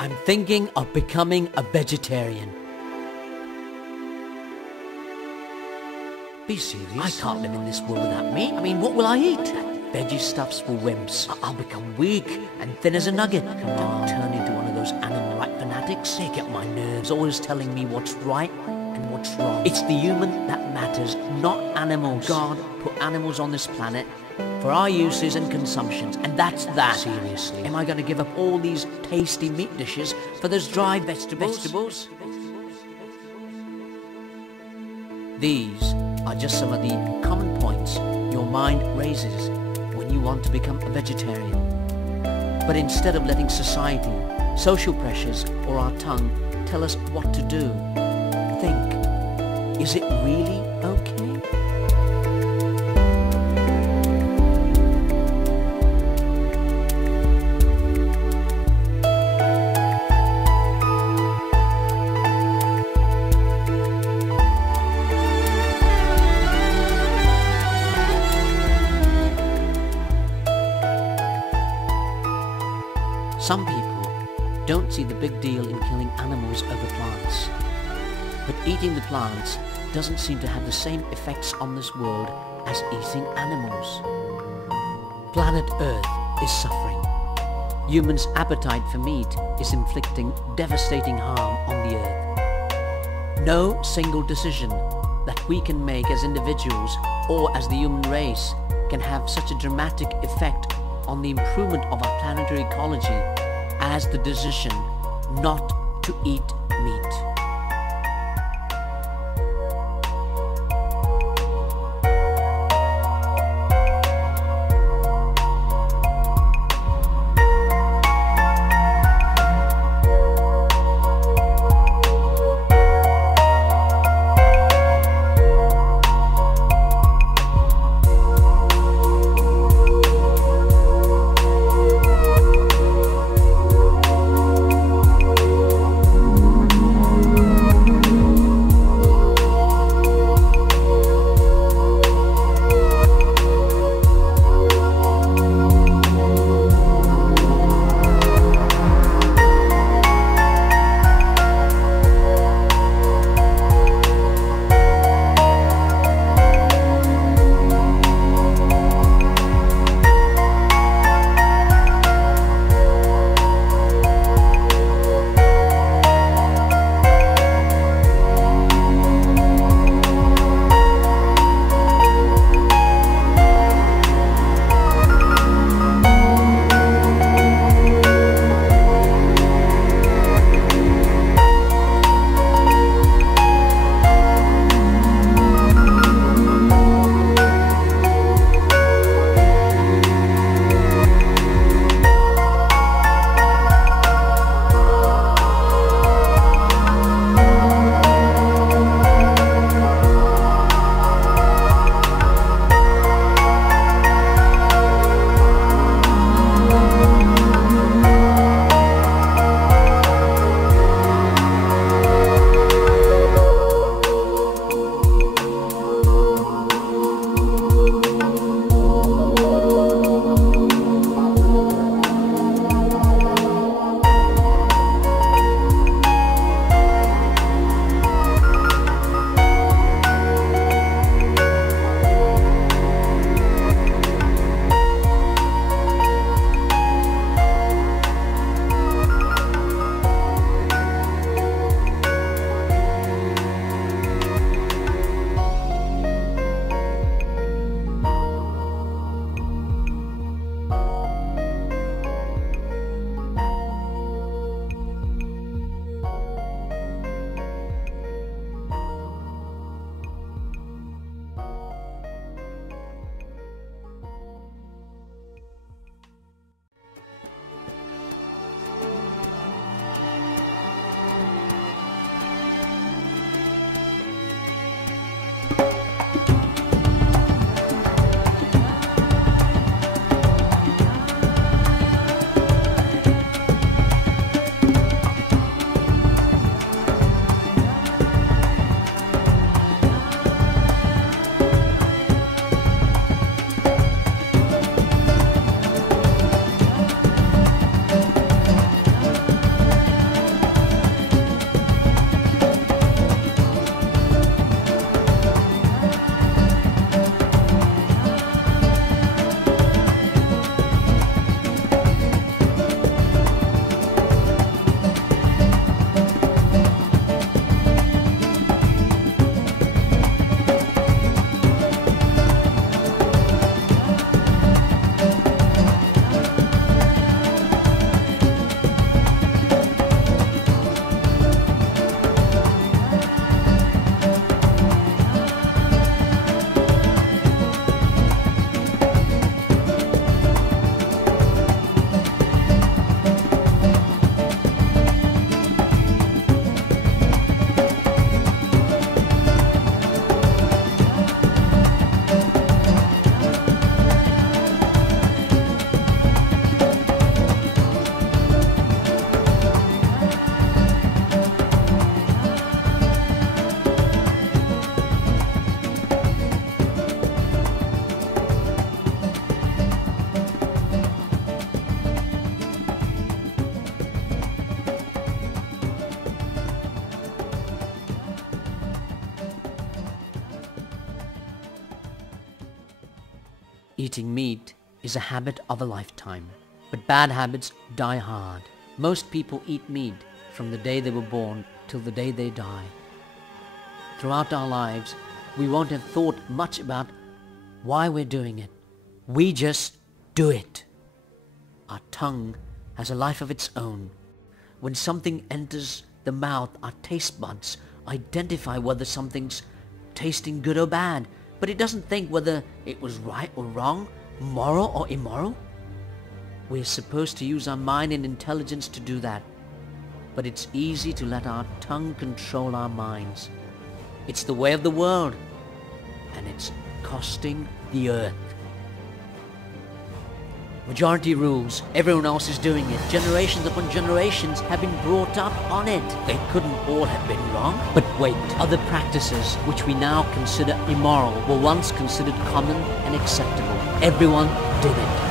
I'm thinking of becoming a vegetarian. Be serious. I can't live in this world without meat. I mean, what will I eat? Veggie stuff's for wimps. I'll become weak and thin as a nugget. Don't turn into one of those animal right fanatics. They get on my nerves, always telling me what's right and what's wrong. It's the human that matters, not animals. God put animals on this planet for our uses and consumptions, and that's that. Seriously. Am I going to give up all these tasty meat dishes for those dry vegetables? These are just some of the common points your mind raises when you want to become a vegetarian. But instead of letting society, social pressures, or our tongue tell us what to do, think, is it really okay? Some people don't see the big deal in killing animals over plants. But eating the plants doesn't seem to have the same effects on this world as eating animals. Planet Earth is suffering. Humans' appetite for meat is inflicting devastating harm on the earth. No single decision that we can make as individuals or as the human race can have such a dramatic effect on the improvement of our planetary ecology as the decision not to eat meat. Eating meat is a habit of a lifetime, but bad habits die hard. Most people eat meat from the day they were born till the day they die. Throughout our lives, we won't have thought much about why we're doing it. We just do it. Our tongue has a life of its own. When something enters the mouth, our taste buds identify whether something's tasting good or bad, but it doesn't think whether it was right or wrong, moral or immoral. We're supposed to use our mind and intelligence to do that, but it's easy to let our tongue control our minds. It's the way of the world, and it's costing the earth. Majority rules. Everyone else is doing it. Generations upon generations have been brought up on it. They couldn't all have been wrong. But wait, other practices which we now consider immoral were once considered common and acceptable. Everyone did it.